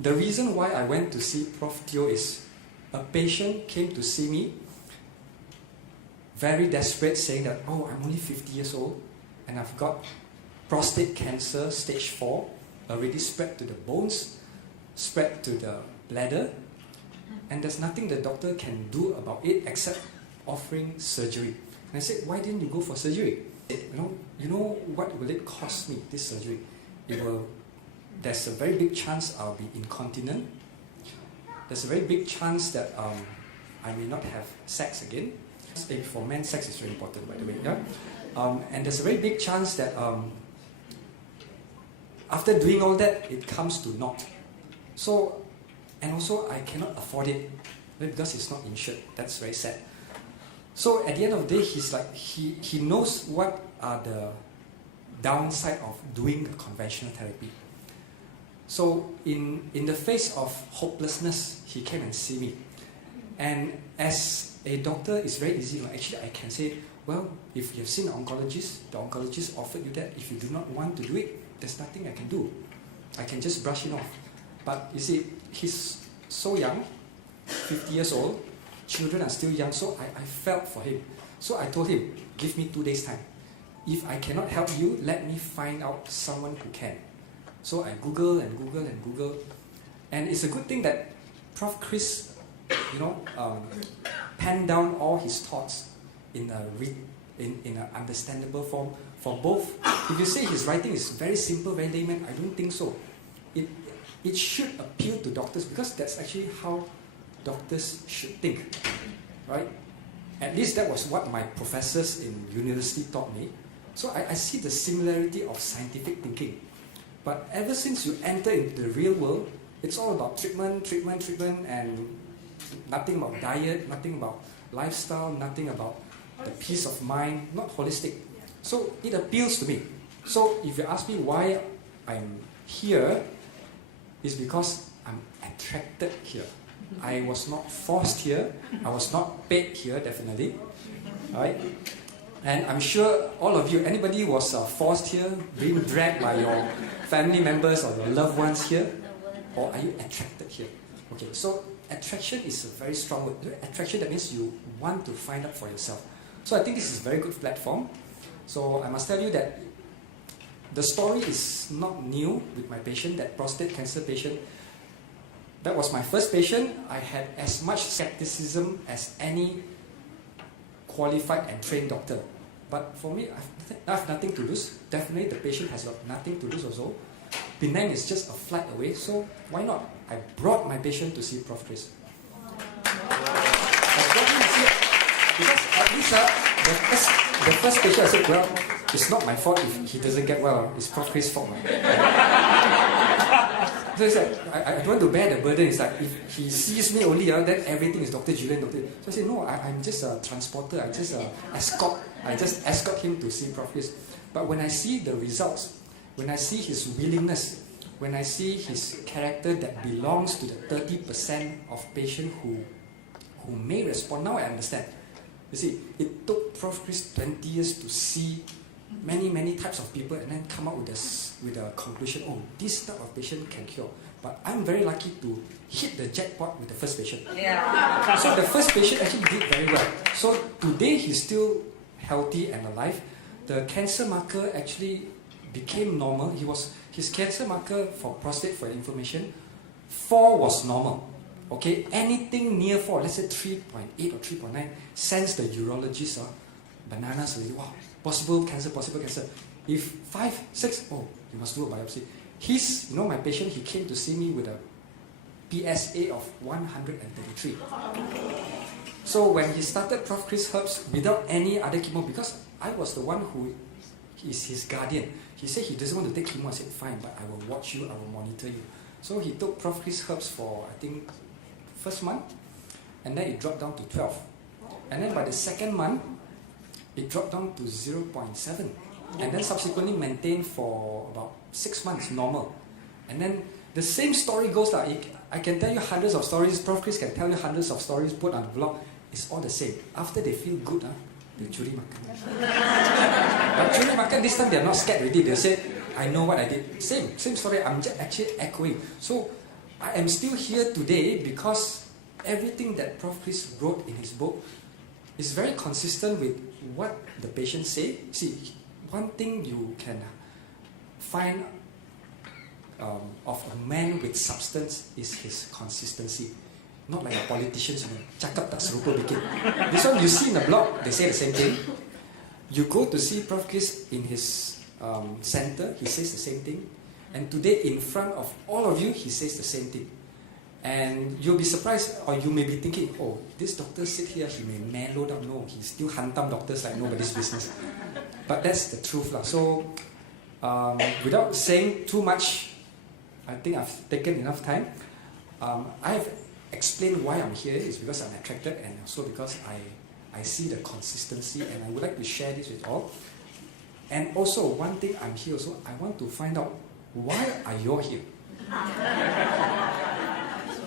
the reason why I went to see Prof. Teo is a patient came to see me, very desperate, saying that, oh, I'm only 50 years old, and I've got prostate cancer, stage 4, already spread to the bones, spread to the bladder, and there's nothing the doctor can do about it except offering surgery. And I said, why didn't you go for surgery? You know what will it cost me, this surgery? There's a very big chance I'll be incontinent. There's a very big chance that I may not have sex again. For men, sex is very important, by the way. Yeah? And there's a very big chance that after doing all that, it comes to naught. So, and also I cannot afford it because it's not insured. That's very sad. So at the end of the day, he's like, he knows what are the downside of doing a conventional therapy. So in the face of hopelessness, he came and see me. And as a doctor, it's very easy. Actually, I can say, well, if you've seen an oncologist, the oncologist offered you that. If you do not want to do it, there's nothing I can do. I can just brush it off. But you see, he's so young, 50 years old, children are still young, so I felt for him. So I told him, give me 2 days time. If I cannot help you, let me find out someone who can. So I Google and Google and Google. And it's a good thing that Prof. Chris, penned down all his thoughts in an understandable form for both. If you say his writing is very simple, very layman, I don't think so. It should appeal to doctors because that's actually how doctors should think, right? At least that was what my professors in university taught me. So I see the similarity of scientific thinking. But ever since you enter into the real world, it's all about treatment, and nothing about diet, nothing about lifestyle, nothing about the peace of mind, not holistic. So it appeals to me. So if you ask me why I'm here, it's because I'm attracted here. I was not forced here. I was not paid here, definitely. Right? And I'm sure all of you, anybody was forced here, being dragged by your family members or your loved ones here? Or are you attracted here? Okay, so attraction is a very strong word. Attraction, that means you want to find out for yourself. So I think this is a very good platform. So I must tell you that the story is not new with my patient, that prostate cancer patient. That was my first patient. I had as much skepticism as any qualified and trained doctor. But for me, I have nothing to lose. Definitely the patient has got nothing to lose also. Penang is just a flight away, so why not? I brought my patient to see Prof. Chris. I brought him to see because at least the first patient I said, well, it's not my fault if he doesn't get well. It's Prof. Chris' fault. So it's like, I don't want to bear the burden. It's like, if he sees me only, then everything is Dr. Julian. So I said, no, I'm just a transporter. I'm just an escort. I just escort him to see Prof. Chris. But when I see the results, when I see his willingness, when I see his character that belongs to the 30% of patients who may respond, now I understand. You see, it took Prof. Chris 20 years to see many types of people and then come up with a conclusion, oh, this type of patient can cure. But I'm very lucky to hit the jackpot with the first patient. Yeah. So the first patient actually did very well. So today he's still healthy and alive. The cancer marker actually became normal. His cancer marker for prostate, for information, 4 was normal. Okay, anything near 4, let's say 3.8 or 3.9, sends the urologist bananas already. Wow, possible cancer. If 5, 6, oh, you must do a biopsy. My patient, he came to see me with a PSA of 133. So when he started Prof. Chris Herbs without any other chemo, because I was the one who is his guardian. He said he doesn't want to take chemo. I said, fine, but I will watch you, I will monitor you. So he took Prof. Chris Herbs for, I think, first month, and then it dropped down to 12. And then by the second month, it dropped down to 0.7. And then subsequently maintained for about 6 months, normal. And then the same story goes like, I can tell you hundreds of stories, Prof. Chris can tell you hundreds of stories put on the blog. It's all the same. After they feel good, they curi makan. But curi makan, this time they're not scared already. They say, I know what I did. Same story. I'm just actually echoing. So I am still here today because everything that Prof. Chris wrote in his book is very consistent with what the patient say. See, one thing you can find of a man with substance is his consistency. Not like a politicians, cakap tak serupa bikin. This one you see in the blog, they say the same thing. You go to see Prof. Chris in his center, he says the same thing. And today in front of all of you, he says the same thing. And you'll be surprised, or you may be thinking, oh, this doctor sit here, he may mellow down. No, he's still hantam doctors like nobody's business. But that's the truth. So, without saying too much, I think I've taken enough time. I've explained why I'm here is because I'm attracted, and also because I see the consistency, and I would like to share this with all. And also, one thing I'm here also, I want to find out, why are you all here?